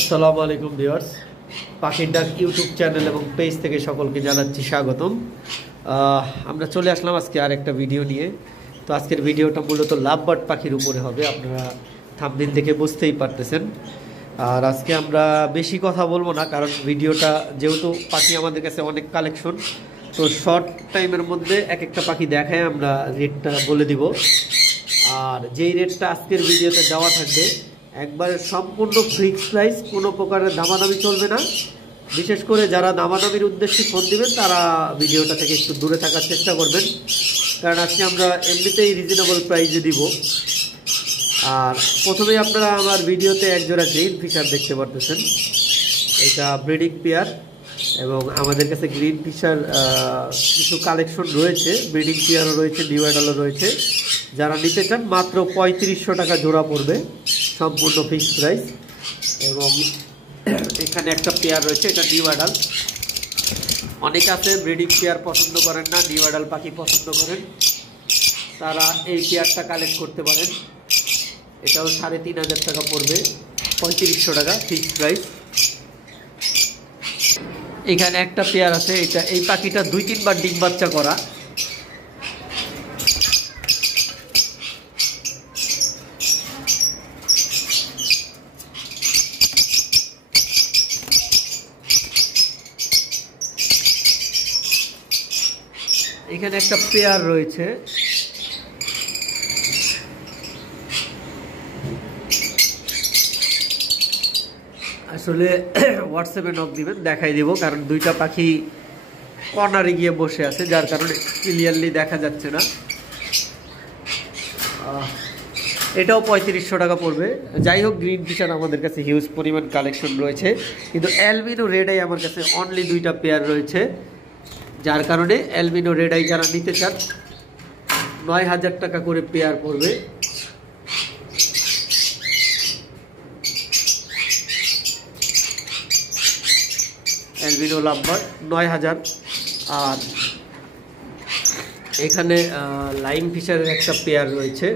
আসসালামু আলাইকুম ভিউয়ার্স, পাখির ডাক ইউটিউব চ্যানেল এবং পেজ থেকে সকলকে জানাচ্ছি স্বাগতম। আমরা চলে আসলাম আজকে আরেকটা ভিডিও নিয়ে। তো আজকের ভিডিওটা মূলত লাভবার্ড পাখির উপরে হবে, আপনারা থাম্বনেল দেখে বুঝতেই পারতেছেন। আর আজকে আমরা বেশি কথা বলবো না, কারণ ভিডিওটা যেহেতু পাখি আমাদের কাছে অনেক কালেকশন, তো শর্ট টাইমের মধ্যে এক একটা পাখি দেখায় আমরা রেটটা বলে দিব। আর যেই রেটটা আজকের ভিডিওতে দেওয়া থাকবে একবারে সম্পূর্ণ ফিক্সড প্রাইস, কোনো প্রকারের দামাদামি চলবে না। বিশেষ করে যারা দামাদামির উদ্দেশ্যে ফোন দিবেন তারা ভিডিওটা থেকে একটু দূরে থাকার চেষ্টা করবেন, কারণ আজকে আমরা এমনিতেই রিজনেবল প্রাইসে দিব। আর প্রথমেই আপনারা আমার ভিডিওতে একজোড়া গ্রিন ফিশার দেখতে পারতেছেন। এটা ব্রিডিং পেয়ার এবং আমাদের কাছে গ্রিন ফিশার কিছু কালেকশন রয়েছে, ব্রিডিং পেয়ারও রয়েছে, নিউ অ্যাডালও রয়েছে। যারা নিতে চান মাত্র 3500 টাকা জোড়া পড়বে, সম্পূর্ণ ফিক্সড প্রাইস। এবং এখানে একটা পেয়ার রয়েছে, এটা নিউ অ্যাডাল। অনেকে আছে ব্রিডিং পেয়ার পছন্দ করেন না, নিউ অ্যাডাল পাখি পছন্দ করেন, তারা এই পেয়ারটা কালেক্ট করতে পারেন। এটাও 3500 টাকা পড়বে, 3500 টাকা ফিক্সড প্রাইস। এখানে একটা পেয়ার আছে, এটা এই পাখিটা 2-3 বার ডিম বাচ্চা করা। এখানে একটা পেয়ার রয়েছে, আসলে হোয়াটসঅ্যাপে নক দিবেন, দেখাই দিব, কারণ দুইটা পাখি কর্নারে গিয়ে বসে আছে, যার কারণে ক্লিয়ারলি দেখা যাচ্ছে না। এটাও 3500 টাকা পড়বে। যাই হোক, গ্রিন ফিশার আমাদের কাছে হিউজ পরিমাণ কালেকশন রয়েছে, কিন্তু অ্যালবিনো রেড আই আমার কাছে অনলি 2টা পেয়ার রয়েছে, যার কারণে অ্যালবিনো রেড আই যারা নিতে চান 9000 টাকা করে পেয়ার পড়বে। Albino lovebird 9000। আর এখানে লাইম ফিশারের একটা পেয়ার রয়েছে,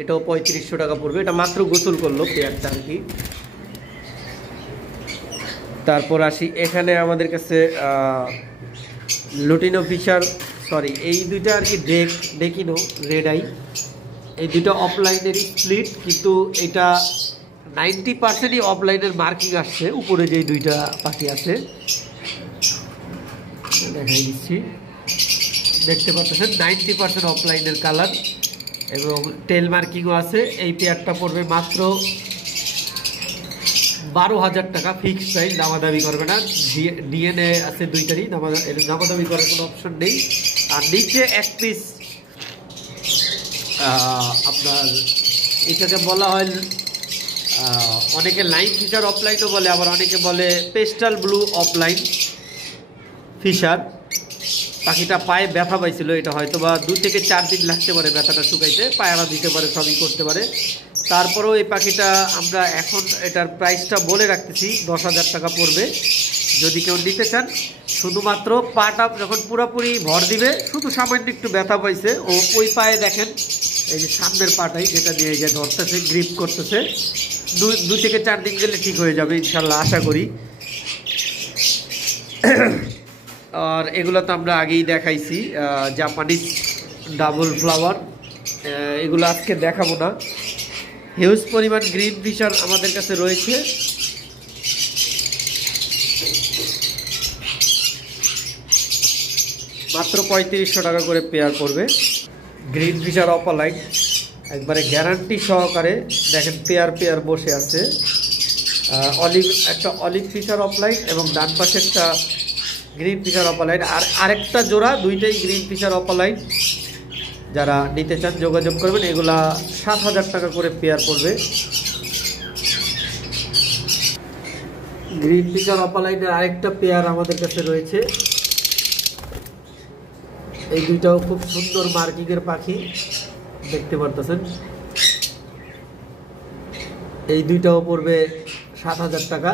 এটাও 3500 টাকা পড়বে। এটা মাত্র গোসল করলো পেয়ারটা আর কি। তারপর আসি, এখানে আমাদের কাছে লুটিনো ফিশার, সরি এই দুইটা আর কি ডেকিনো রেড আই, এই দুইটা অফলাইনেরই স্প্লিট, কিন্তু এটা 90%ই অফলাইনের মার্কিং আসছে। উপরে যেই দুইটা পাখি আছে দেখাই দিচ্ছি, দেখতে পাচ্ছেন 90% অফলাইনের কালার এবং টেল মার্কিংও আছে। এই পেয়ারটা পড়বে মাত্র 12,000 টাকা ফিক্সড প্রাইস, দামাদামি করবে না। ডিএনএ আছে দুইটারই, দামাদামি করার কোনো অপশন নেই। আর নিচে এক পিস আপনার এটাকে বলা হয়, অনেকে লাইন ফিশার অফলাইনও বলে, আবার অনেকে বলে পেস্টাল ব্লু অফলাইন ফিশার। পাখিটা পায়ে ব্যথা পাইছিল, এটা হয়তো বা 2 থেকে 4 দিন লাগতে পারে ব্যথাটা শুকাইতে, পায়রা দিতে পারে, সবই করতে পারে। তারপরেও এই পাখিটা আমরা এখন এটার প্রাইসটা বলে রাখতেছি, 10,000 টাকা পড়বে। যদি কেউ নিতে চান, শুধুমাত্র পাটা যখন পুরোপুরি ভর দিবে, শুধু সামান্য একটু ব্যথা পাইছে, ও ওই পায়ে দেখেন এই যে সামনের পাটাই, যেটা নিয়ে গিয়ে ধরতেছে, গ্রিপ করতেছে, 2 থেকে 4 দিন গেলে ঠিক হয়ে যাবে ইনশাল্লাহ, আশা করি। আর এগুলো তো আমরা আগেই দেখাইছি, জাপানিজ ডাবল ফ্লাওয়ার, এগুলো আজকে দেখাবো না। হিউজ পরিমাণ গ্রিন ফিশার আমাদের কাছে রয়েছে। মাত্র 3500 টাকা করে পেয়ার পড়বে। গ্রিন ফিশার অফলাইন একবারে গ্যারান্টি সহকারে, দেখেন পেয়ার বসে আছে। একটা অলিভ ফিশার অফলাইন এবং ডান পাশে একটা গ্রিন ফিশার অফলাইন, আর আরেকটা জোড়া, দুইটাই গ্রিন ফিশার অফলাইন। যারা নিতে চান যোগাযোগ করবেন। এগুলা 7,000 টাকা করে পেয়ার পড়বে। গ্রিন ফিশার অফলাইনের আরেকটা পেয়ার আমাদের কাছে রয়েছে, এই দুইটাও খুব সুন্দর মার্কিংয়ের পাখি, দেখতে পারতেছেন। এই দুইটাও পড়বে 7,000 টাকা।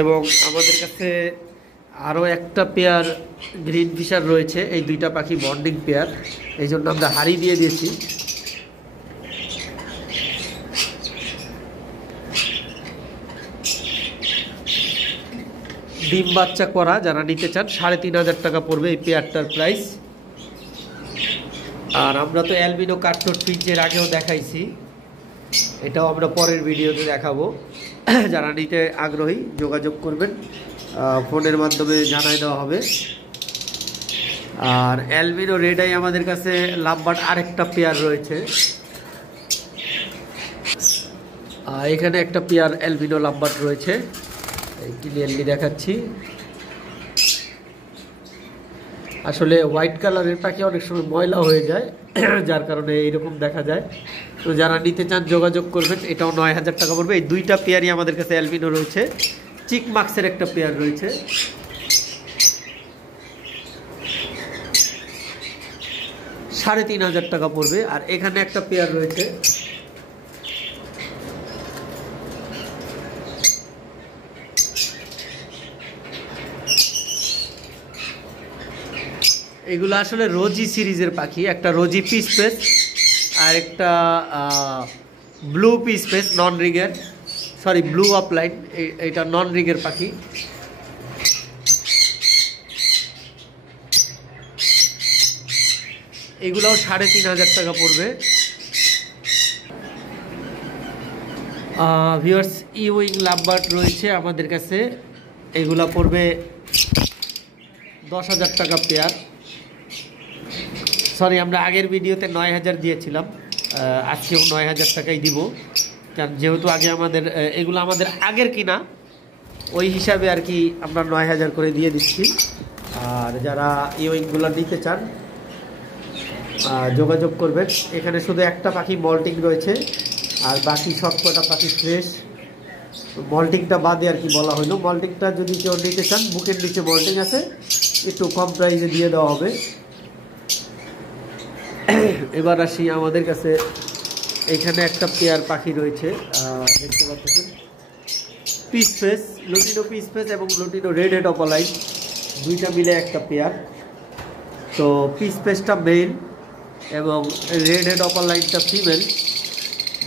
এবং আমাদের কাছে আরও একটা পেয়ার গ্রিন ফিশার রয়েছে, এই দুইটা পাখি বন্ডিং পেয়ার, এই জন্য আমরা হাড়ি দিয়ে দিয়েছি। ডিম বাচ্চা করা যারা নিতে চান 3500 টাকা পড়বে এই পেয়ারটার প্রাইস। আর আমরা তো অ্যালবিনো কাঠঠোঁট ফিঞ্চের আগেও দেখাইছি, এটাও আমরা পরের ভিডিওতে দেখাবো। যারা নিতে আগ্রহী যোগাযোগ করবেন, ফোনের মাধ্যমে জানাই দেওয়া হবে। আর অ্যালবিনো রেড আই আমাদের কাছে লাভবার্ড আরেকটা পেয়ার রয়েছে। এখানে একটা পেয়ার অ্যালবিনো লাভবার্ড রয়েছে, ক্লিয়ারলি দেখাচ্ছি। আসলে হোয়াইট কালারের পাখি অনেক সময় ময়লা হয়ে যায়, যার কারণে এইরকম দেখা যায়। তো যারা নিতে চান যোগাযোগ করবেন। এটাও 9000 টাকা পড়বে। এই দুইটা পেয়ারই আমাদের কাছে অ্যালবিনো রয়েছে। চিক মাক্সের একটা পেয়ার রয়েছে, 3500 টাকা পড়বে। আর এখানে একটা পেয়ার রয়েছে, এগুলো আসলে রোজি সিরিজের পাখি। একটা রোজি পিস পেস আর একটা ব্লু পিস পেস নন রিগের, সরি ব্লু অফলাইন, এটা নন রিগের পাখি। এগুলোও 3500 টাকা পড়বে। ভিউয়ার্স ইউইং লাভবার্ড রয়েছে আমাদের কাছে, এগুলা পড়বে 10,000 টাকা পেয়ার। সরি, আমরা আগের ভিডিওতে 9000 দিয়েছিলাম, আজকেও 9000 টাকাই দিব। কারণ যেহেতু আগে আমাদের এগুলো আমাদের আগের কিনা, ওই হিসাবে আর কি আমরা 9000 করে দিয়ে দিচ্ছি। আর যারা ইউইংগুলো নিতে চান যোগাযোগ করবেন। এখানে শুধু একটা পাখি মল্টিং রয়েছে, আর বাকি সব কটা পাখি ফ্রেশ। মল্টিংটা বাদে আর কি বলা হলো। মল্টিংটা যদি কেউ নিতে চান, বুকের নিচে মল্টিং আছে, একটু কম প্রাইসে দিয়ে দেওয়া হবে। এবার আসি আমাদের কাছে, এখানে একটা পেয়ার পাখি রয়েছে, দেখতে পাচ্ছেন piece face, lutino piece face এবং লুটিনো রেড হেড অপালাইন, দুইটা মিলে একটা পেয়ার। তো পিস ফেসটা মেল এবং রেড হেড অপালাইনটা ফিমেল।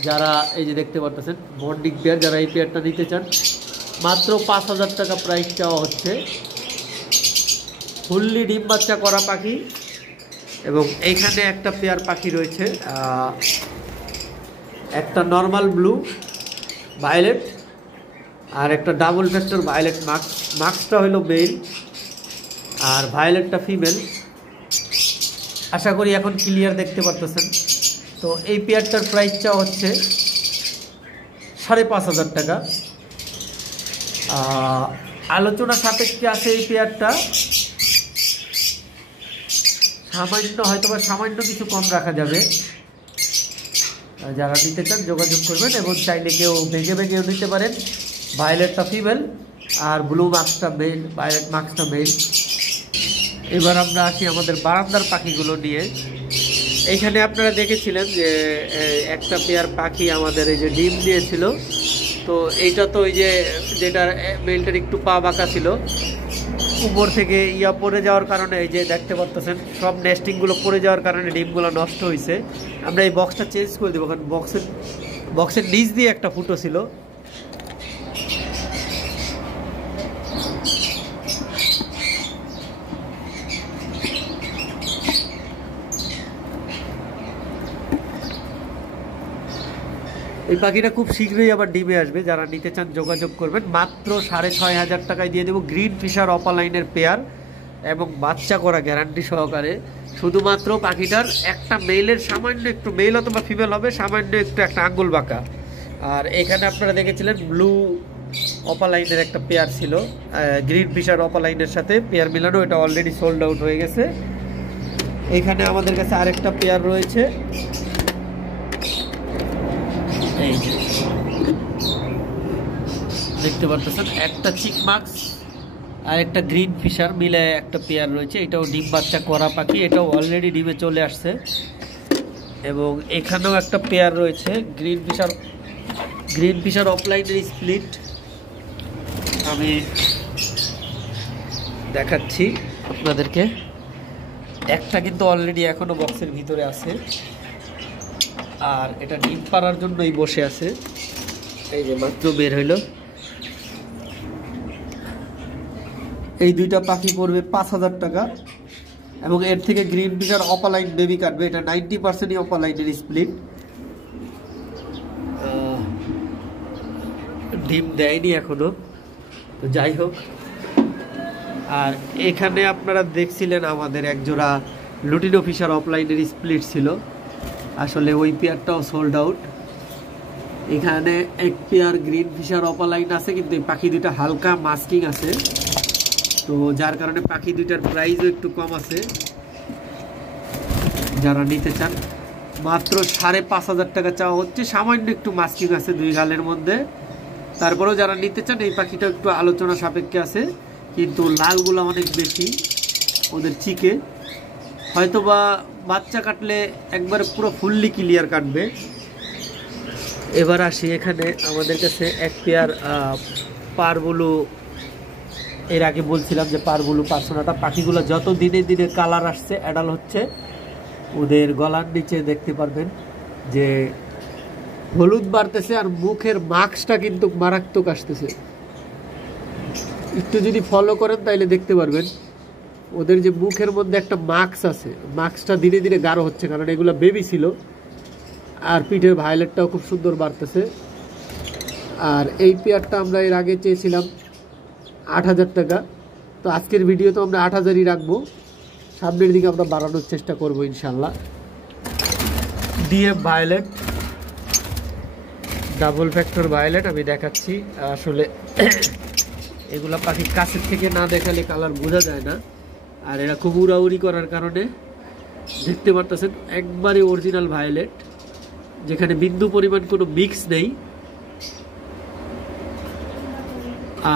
যারা এই যে দেখতে পাচ্ছেন বন্ডিং পেয়ার, যারা এই পেয়ারটা নিতে চান মাত্র 5000 টাকা প্রাইস চাওয়া হচ্ছে। ফুললি ডিম বাচ্চা করা পাখি। এবং এইখানে একটা পেয়ার পাখি রয়েছে, একটা নর্মাল ব্লু ভায়োলেট আর একটা ডাবল ফ্যাক্টর ভায়োলেট মাক্স। মাক্সটা হলো মেল আর ভায়োলেটটা ফিমেল। আশা করি এখন ক্লিয়ার দেখতে পারতেছেন। তো এই পেয়ারটার প্রাইসটা হচ্ছে 5500 টাকা। আলোচনা সাপেক্ষে আছে এই পেয়ারটা, সামান্য হয়তো বা সামান্য কিছু কম রাখা যাবে। যারা নিতে চান যোগাযোগ করবেন, এবং চাইলে কেউ ভেঙে ভেঙেও নিতে পারেন। ভায়োলেটটা ফিমেল আর ব্লু মাক্সটা মেল, ভায়োলেট মাক্সটা মেল। এবার আমরা আসি আমাদের বারান্দার পাখিগুলো নিয়ে। এইখানে আপনারা দেখেছিলেন যে একটা পেয়ার পাখি আমাদের এই যে ডিম দিয়েছিল। তো এইটা তো ওই যে যেটা মেলটার একটু পা বাঁকা ছিল, উপর থেকে পড়ে যাওয়ার কারণে এই যে দেখতে পাচ্ছেন সব নেস্টিংগুলো পড়ে যাওয়ার কারণে ডিমগুলো নষ্ট হয়েছে। আমরা এই বক্সটা চেঞ্জ করে দেবো, কারণ বক্সের নিচ দিয়ে একটা ফুটো ছিল। এই পাখিটা খুব শীঘ্রই আবার ডিমে আসবে। যারা নিতে চান যোগাযোগ করবেন। মাত্র 6500 টাকায় দিয়ে দেবো গ্রিন ফিশার অপালাইনের পেয়ার এবং বাচ্চা করা গ্যারান্টি সহকারে। শুধুমাত্র পাখিটার একটা মেলের সামান্য একটু, মেল অথবা ফিমেল হবে, সামান্য একটু একটা আঙ্গুল বাঁকা। আর এখানে আপনারা দেখেছিলেন ব্লু অপালাইনের একটা পেয়ার ছিল গ্রিন ফিশার অপালাইনের সাথে পেয়ার মিলানো, এটা অলরেডি সোল্ড আউট হয়ে গেছে। এখানে আমাদের কাছে আরেকটা পেয়ার রয়েছে, এই যে দেখতে পাচ্ছেন একটা চিক মাক্স আর একটা গ্রিন ফিশার মিলে একটা পেয়ার রয়েছে। এটাও ডিম বাচ্চা করা পাখি, এটাও অলরেডি ডিমে চলে আসছে। এবং এখানেও একটা পেয়ার রয়েছে গ্রিন ফিশার অফলাইনের স্প্লিট, আমি দেখাচ্ছি আপনাদেরকে। একটা কিন্তু অলরেডি এখনো বক্সের ভিতরে আছে, আর এটা ডিম পাড়ার জন্যই বসে আছে। এই যে মাত্র বের হইল। এই দুইটা পাখি পড়বে 5,000 টাকা। এবং এর থেকে গ্রিন ফিশার অপালাইন বেবি কাটবে, এটা 90%ই অপালাইনের স্প্লিট, ডিম দেয়নি এখনো, তো যাই হোক। আর এখানে আপনারা দেখছিলেন আমাদের একজোড়া লুটিনো ফিশার অফলাইনের স্প্লিট ছিল, আসলে ওই পেয়ারটাও সোল্ড আউট। এখানে এক পেয়ার গ্রিন ফিশার অপালাইন আছে, কিন্তু এই পাখি দুইটা হালকা মাস্কিং আছে, তো যার কারণে পাখি দুইটার প্রাইসও একটু কম আছে। যারা নিতে চান মাত্র 5,500 টাকা চাওয়া হচ্ছে, সামান্য একটু মাস্কিং আছে দুই গালের মধ্যে। তারপরেও যারা নিতে চান এই পাখিটা একটু আলোচনা সাপেক্ষে আছে, কিন্তু লালগুলো অনেক বেশি ওদের চিকে, হয়তোবা বাচ্চা কাটলে একবারে পুরো ফুললি ক্লিয়ার কাটবে। এবার আসি, এখানে আমাদের কাছে এক পেয়ার পারবুলু, এর আগে বলছিলাম যে পারবুলু পার্সোনাটা, পাখিগুলো যত দিনে দিনে কালার আসছে, অ্যাডাল হচ্ছে, ওদের গলার নিচে দেখতে পারবেন যে হলুদ বাড়তেছে, আর মুখের মাস্কটা কিন্তু মারাত্মক আসতেছে। একটু যদি ফলো করেন তাইলে দেখতে পারবেন ওদের যে মুখের মধ্যে একটা মাস্ক আছে, মাস্কটা ধীরে ধীরে গাঢ় হচ্ছে, কারণ এগুলো বেবি ছিল। আর পিঠের ভায়োলেটটাও খুব সুন্দর বাড়তেছে। আর এই পেয়ারটা আমরা এর আগে চেয়েছিলাম 8,000 টাকা, তো আজকের ভিডিওতে আমরা 8,000ই রাখবো, সামনের দিকে আমরা বাড়ানোর চেষ্টা করব ইনশাল্লাহ। DF violet, double factor violet আমি দেখাচ্ছি। আসলে এগুলা পাখি কাছের থেকে না দেখালে কালার বোঝা যায় না, আর এরা খুব উড়াউড়ি করার কারণে দেখতে পারতেছেন একবারে অরিজিনাল ভায়োলেট, যেখানে বিন্দু পরিমাণ কোনো মিক্স নেই।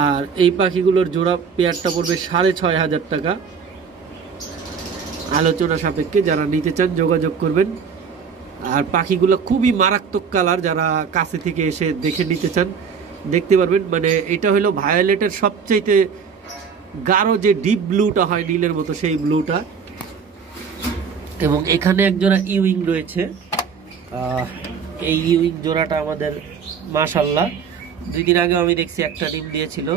আর এই পাখিগুলোর জোড়া পেয়ারটা পড়বে 6,500 টাকা, আলোচনা সাপেক্ষে। যারা নিতে চান যোগাযোগ করবেন। আর পাখিগুলো খুবই মারাত্মক কালার, যারা কাছে থেকে এসে দেখে নিতে চান দেখতে পারবেন। মানে এটা হলো ভায়োলেটের সবচাইতে গাঢ় যে ডিপ ব্লুটা হয় নীলের মতো, সেই ব্লুটা। এবং এখানে এক জোড়া ইউইং রয়েছে, এই ইউইং জোড়াটা আমাদের মাশাআল্লাহ 2 দিন আগে আমি দেখছি একটা ডিম দিয়েছিল,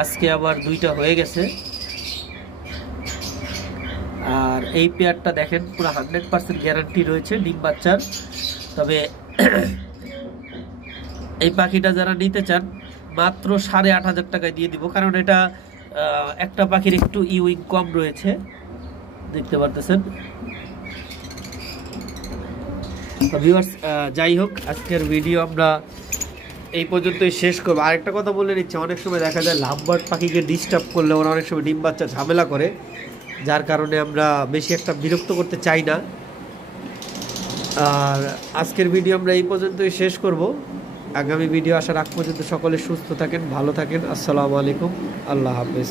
আজকে আবার 2টা হয়ে গেছে। আর এই পেয়ারটা দেখেন পুরো 100% গ্যারান্টি রয়েছে ডিম বাচ্চার। তবে এই পাখিটা যারা নিতে চান মাত্র 8,500 টাকায় দিয়ে দিব, কারণ এটা একটা পাখির একটু ইউইং কম রয়েছে, দেখতে পারতেছেন। তো ভিউয়ার্স, যাই হোক, আজকের ভিডিও আমরা এই পর্যন্তই শেষ করবো। আরেকটা কথা বলে নিচ্ছি, অনেক সময় দেখা যায় লাভবার্ড পাখিকে ডিস্টার্ব করলে ওরা অনেক সময় ডিম বাচ্চা ঝামেলা করে, যার কারণে আমরা বেশি একটা বিরক্ত করতে চাই না। আর আজকের ভিডিও আমরা এই পর্যন্তই শেষ করব। আগামী ভিডিও আসার আগ পর্যন্ত সকলে সুস্থ থাকেন, ভালো থাকেন। আসসালামু আলাইকুম, আল্লাহ হাফেজ।